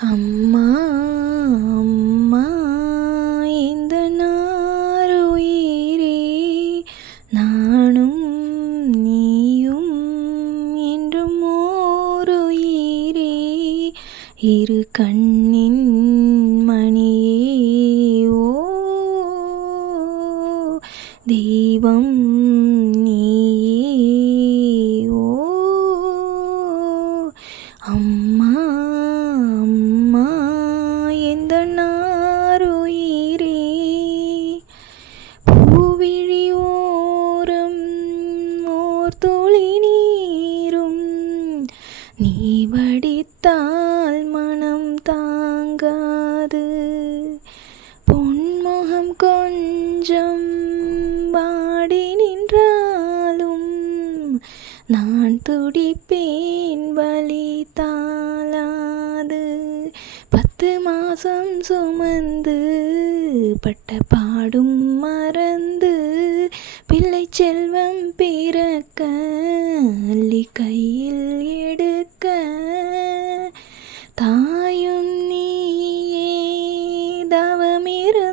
அம்மா அம்மா இந்த நாருயிரே நானும் நீயும் என்றும் ஓருயிரே இரு கண்ணின் மணியே ஓ தெய்வம் நீயே ஓ அம்மா. ஓர் துளி நீரும். நீ வடித்தால் மனம் தாங்காது. பொன்முகம் கொஞ்சம் வாடி நின்றாலும் நான் துடிப்பேன் வலி தாளாது. பத்து மாசம் சுமந்து பட்ட பாடும் மறந்து செல்வம் பிறக்க அள்ளி கையில் எடுக்க. தாயும் நீயே தவமிரு